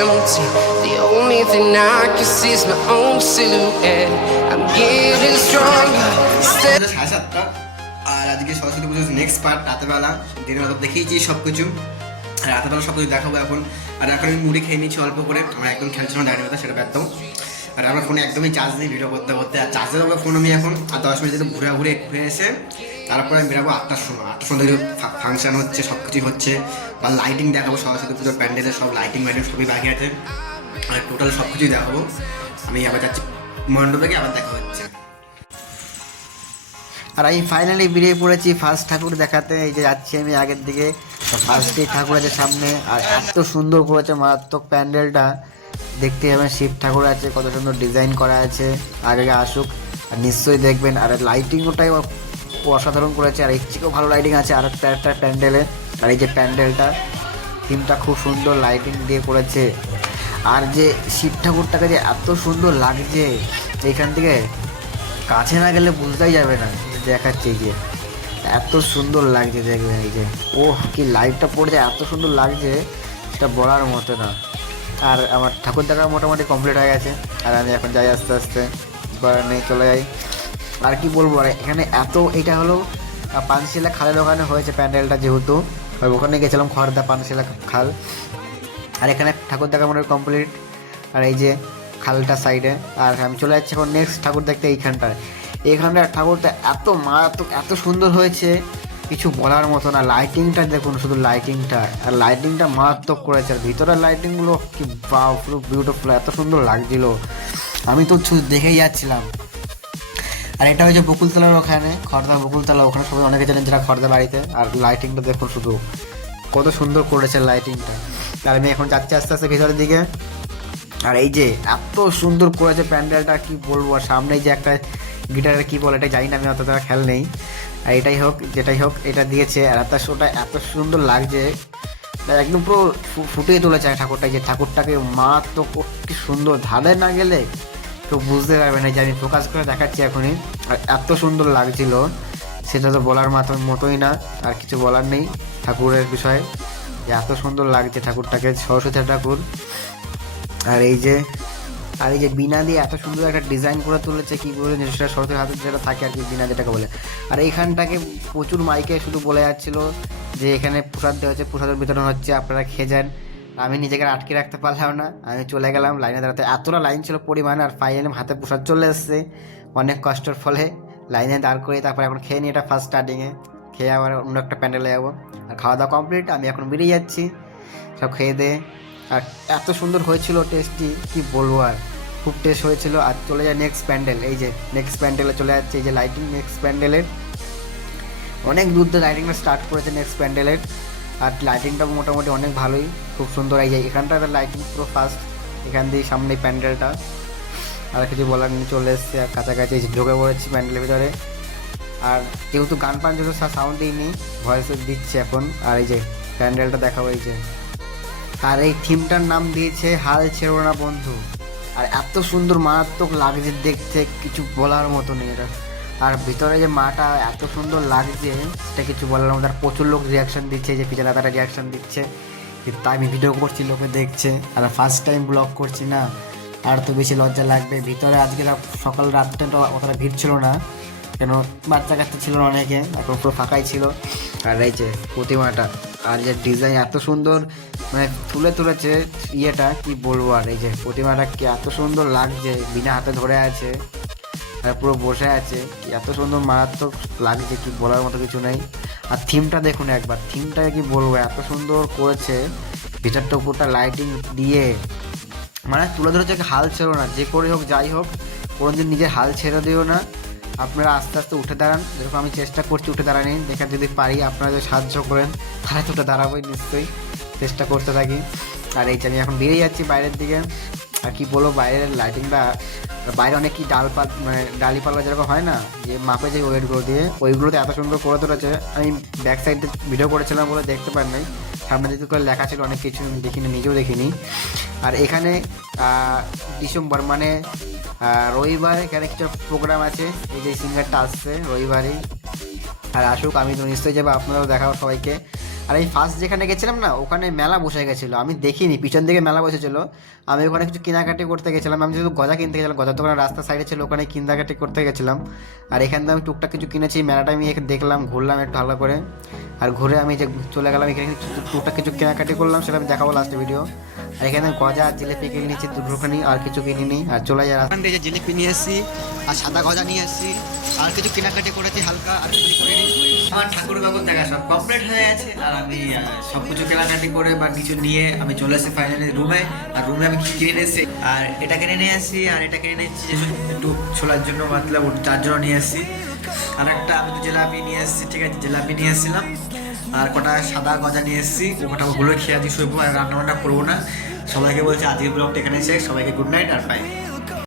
empty. The only thing I can see is my own silhouette. I'm getting stronger. সাড়ে সাতটা। আর আজকে সরস্বতী পুজোর next part রাতেবেলা। দিনের বেলা তো দেখেইছি সব কিছু রাতেবেলা সব কিছু দেখাবো এখন। আর এখন আমি মুড়ি খেয়ে নিচ্ছি অল্প করে। আমার একদম খেলছিল না দাঁড়িয়ে সেটা ব্যর্থ। আর আমার ফোনে একদমই চার্জ নেই ভিডিও করতে করতে। আর চার্জের ফোন আমি এখন আর দশ মিনিট ঘুরে ঘুরে ঘুরে এসে তারপরে আমি বেরাবো আটটার সময়। আটটার সময় ফাংশন হচ্ছে সব কিছুই হচ্ছে, বা লাইটিং দেখাবো সরস্বতী পুজোর প্যান্ডেলের সব লাইটিং মাইটিং সবই বাকি আছে। আর টোটাল সব কিছুই দেখাবো। আমি আবার যাচ্ছি মণ্ডপে গিয়ে আবার দেখা হচ্ছে। আর আমি ফাইনালি বেরিয়ে পড়েছি ফার্স্ট ঠাকুর দেখাতে। এই যে যাচ্ছি আমি আগের দিকে। ফার্স্ট ঠাকুর আছে সামনে। আর এত সুন্দর করেছে, মারাত্মক প্যান্ডেলটা। দেখতে যাবেন শিব ঠাকুর আছে, কত সুন্দর ডিজাইন করা আছে। আগে আসুক, আর নিশ্চয়ই দেখবেন। আর লাইটিংটাই অসাধারণ করেছে, আর এর থেকেও ভালো লাইটিং আছে আর একটা একটা প্যান্ডেলে। আর এই যে প্যান্ডেলটা থিমটা খুব সুন্দর লাইটিং দিয়ে করেছে। আর যে শিব ঠাকুরটাকে যে এত সুন্দর লাগছে, এখান থেকে কাছে না গেলে বুঝতেই যাবে না, দেখাচ্ছে যে। এত সুন্দর লাগছে দেখবেন এই যে। ওহ, কি লাইটটা পড়ছে, এত সুন্দর লাগছে, সেটা বলার মতো না। আর আমার ঠাকুর দেখা মোটামুটি কমপ্লিট হয়ে গেছে। আর আমি এখন যাই আস্তে আস্তে, এবার নেই চলে যাই। আর কি বলব আর এখানে এত এটা হলো পানশিলা খালের ওখানে হয়েছে প্যান্ডেলটা যেহেতু। ওখানে গেছিলাম, খড়দা পানশিলা খাল। আর এখানে ঠাকুর দেখা মোটামুটি কমপ্লিট আর এই যে খালটা সাইডে আর আমি চলে যাচ্ছি এখন নেক্সট ঠাকুর দেখতে এইখানটায়। এইখানটার ঠাকুরটা এত মারাত্মক, এত সুন্দর হয়েছে। কিছু বলার মতো না। লাইটিংটা দেখুন, শুধু লাইটিংটা আর লাইটিংটা মারাত্মক করেছে। আর ভিতরের লাইটিংগুলো কি বা পুরো বিউটিফুল এত সুন্দর লাগছিল। আমি তো দেখেই যাচ্ছিলাম। আর এটা হচ্ছে বকুলতলার ওখানে, খর্দা বকুলতলা, ওখানে সবাই অনেকে জানেন যারা খর্দা বাড়িতে, আর লাইটিংটা দেখুন শুধু। কত সুন্দর করেছে লাইটিংটা তার আমি এখন যাচ্ছি আস্তে আস্তে ভিতরের দিকে। আর এই যে, এত সুন্দর করেছে প্যান্ডেলটা, কি বলব, আর সামনে যে একটা গিটারের কি বলে, এটা জানি না, আমি অতটা খেয়াল নেই। আর এটাই হোক, যেটাই হোক, এটা দিয়েছে, আর এত শোটা এত সুন্দর লাগছে। একদম পুরো ফুটিয়ে তুলেছে ঠাকুরটা যে ঠাকুরটাকে মা তো কি সুন্দর। ধারে না গেলে কেউ বুঝতে পারবে না যে আমি ফোকাস করে দেখাচ্ছি এখনই। আর এত সুন্দর লাগছিল, সেটা তো বলার মতো মতোই না, আর কিছু বলার নেই ঠাকুরের বিষয়ে। যে এত সুন্দর লাগছে ঠাকুরটাকে, সরস্বতী ঠাকুর। আর এই যে আর এই যে বিনা দিয়ে এত সুন্দর একটা ডিজাইন করে তুলেছে, কি বলে সেটা সরস্বতী হাতে যেটা থাকে আর কি বিনা যেটাকে বলে। আর এইখানটাকে প্রচুর মাইকে শুধু বলে যাচ্ছিল যে এখানে প্রসাদ দেওয়া হচ্ছে, প্রসাদের বিতরণ হচ্ছে, আপনারা খেয়ে যান। আমি নিজেকে আটকে রাখতে পারলাম না। আমি চলে গেলাম লাইনে দাঁড়াতে। এতটা লাইন ছিল পরিমাণ আর ফাইনালি হাতে প্রসাদ চলে এসছে। অনেক কষ্টের ফলে লাইনে দাঁড় করে তারপর এখন খেয়ে নিই এটা ফার্স্ট স্টার্টিংয়ে খেয়ে আবার অন্য একটা প্যান্ডেলে যাব। আর খাওয়া দাওয়া কমপ্লিট আমি এখন বেরিয়ে যাচ্ছি। সব খেয়ে দে আর এত সুন্দর হয়েছিল টেস্টটি কি বলব আর। খুব টেস্ট হয়েছিল। আর চলে যায় নেক্সট প্যান্ডেল। এই যে নেক্সট প্যান্ডেলে চলে যাচ্ছে। এই যে লাইটিং নেক্সট প্যান্ডেলের। অনেক দূর থেকে লাইটিংটা স্টার্ট করেছে নেক্সট প্যান্ডেলের। আর লাইটিংটা মোটামুটি অনেক ভালোই, খুব সুন্দর। এই যে এখানটার লাইটিং পুরো ফার্স্ট এখান দিয়ে সামনে প্যান্ডেলটা। আর কিছু বলার নিয়ে চলে এসছে আর কাছাকাছি ঢুকে পড়েছি প্যান্ডেলের ভিতরে। আর যেহেতু গান পান যেহেতু সাউন্ড দিইনি ভয়েস দিচ্ছে এখন। আর এই যে প্যান্ডেলটা এই যে। আর এই থিমটার নাম দিয়েছে, হাল ছেড়ো না বন্ধু। আর এত সুন্দর, মারাত্মক লাগছে দেখতে, কিছু বলার মতো নেই এটা। আর ভিতরে যে মাটা এত সুন্দর লাগছে, সেটা কিছু বলার মতো আর প্রচুর লোক রিয়াকশন দিচ্ছে, যে পিছনে তারা রিয়াকশন দিচ্ছে। তাই আমি ভিডিও করছি, লোকে দেখছে। আর ফার্স্ট টাইম ব্লগ করছি না আর তো বেশি লজ্জা লাগবে। ভিতরে আজকে সকাল রাতটা তো অতটা ভিড় ছিল না। কেন, বাচ্চা কাচ্চা ছিল অনেকে, এখন পুরো ফাঁকাই ছিল। আর এই যে প্রতিমাটা, আর যে ডিজাইন এত সুন্দর মানে তুলে তুলেছে ইয়েটা, কি বলব আর, এই যে প্রতিমাটা কি এত সুন্দর লাগছে, বিনা হাতে ধরে আছে। পুরো বসে আছে। এত সুন্দর, মারাত্মক লাগছে কি বলার মতো কিছু নেই। আর থিমটা দেখুন একবার থিমটা কি বলব, এত সুন্দর করেছে। ভিতরটা, উপরটা লাইটিং দিয়ে। মানে তুলে ধরেছে হাল ছেড়ো না, যে করে হোক, যাই হোক, কোনোদিন নিজের হাল ছেড়ে দিও না। আপনারা আস্তে আস্তে উঠে দাঁড়ান। যেরকম আমি চেষ্টা করছি উঠে দাঁড়ানি। দেখা যদি পারি, আপনারা যদি সাহায্য করেন, তাহলে তো উঠে দাঁড়াবোই নিশ্চয়ই। চেষ্টা করতে থাকি। আর এই যে আমি এখন বেরিয়ে যাচ্ছি বাইরের দিকে। আর কি বলব, বাইরের লাইটিংটা বাইরে অনেক কি ডালপাল মানে ডালিপালা যেরকম হয় না, যে মাপে যে ওয়েটগুলো দিয়ে, ওইগুলোতে এত সুন্দর করে তুলেছে। আমি ব্যাক সাইডে ভিডিও করেছিলাম বলে দেখতে পার নাই। সামনে দিকে করে লেখা ছিল, অনেক কিছু দেখিনি, নিজেও দেখিনি। আর এখানে ডিসেম্বর মানে রবিবার এখানে কিছু প্রোগ্রাম আছে। এই যে সিঙ্গারটা আসছে রবিবারই। আর আসুক, আমি তো নিশ্চয়ই যাব, আপনারাও দেখাবো সবাইকে। আর এই ফার্স্ট যেখানে গেছিলাম না, ওখানে মেলা বসে গেছিল। আমি দেখিনি, পিছন দিকে মেলা বসেছিল। আমি ওখানে কিছু কেনাকাটি করতে গেছিলাম। আমি যেহেতু গজা কিনতে গেছিলাম গজার দোকানে রাস্তার সাইডে ছিল, ওখানে কেনাকাটি করতে গেছিলাম। আর এখান থেকে আমি টুকটাক কিছু কিনেছি, মেলাটা আমি এখানে দেখলাম, ঘুরলাম একটু হালকা করে। আর ঘুরে আমি যে চলে গেলাম, এখানে টুকটাক কিছু কেনাকাটি করলাম, সেটা আমি দেখাবো লাস্টে ভিডিও এখানে গজা, জিলিপি কিনে নিচ্ছি দুটোখানি আর কিছু কিনিনি আর চলে যায় ওখান থেকে যে জিলিপি নিয়ে এসেছি, আর সাদা গজা নিয়ে এসেছি, আর কিছু কেনাকাটি করেছি, হালকা আর কিছু করিনি। আমার ঠাকুর কাকুর দেখা, সব কমপ্লিট হয়ে আছে আর আমি সব কিছু কেনাকাটি করে বা কিছু নিয়ে আমি চলে এসেছি ফাইনালি রুমে আর রুমে আমি কি কিনে এসেছি? আর এটা কিনে নিয়ে আসি আর এটা কিনে নিয়েছি একটু ছোলার জন্য, মতলব ওটা তার জন্য নিয়ে এসেছি। আর একটা আমি তো জেলাপি নিয়ে এসেছি, ঠিক আছে, জেলাপি নিয়ে এসেছিলাম। আর কটা সাদা গজা নিয়ে এসেছি, ওটা ওগুলো খেয়ে আজকে আর রান্না বান্না করব না। সবাইকে বলছি আজকের ব্লগটা এখানে শেষ, সবাইকে গুড নাইট আর বাই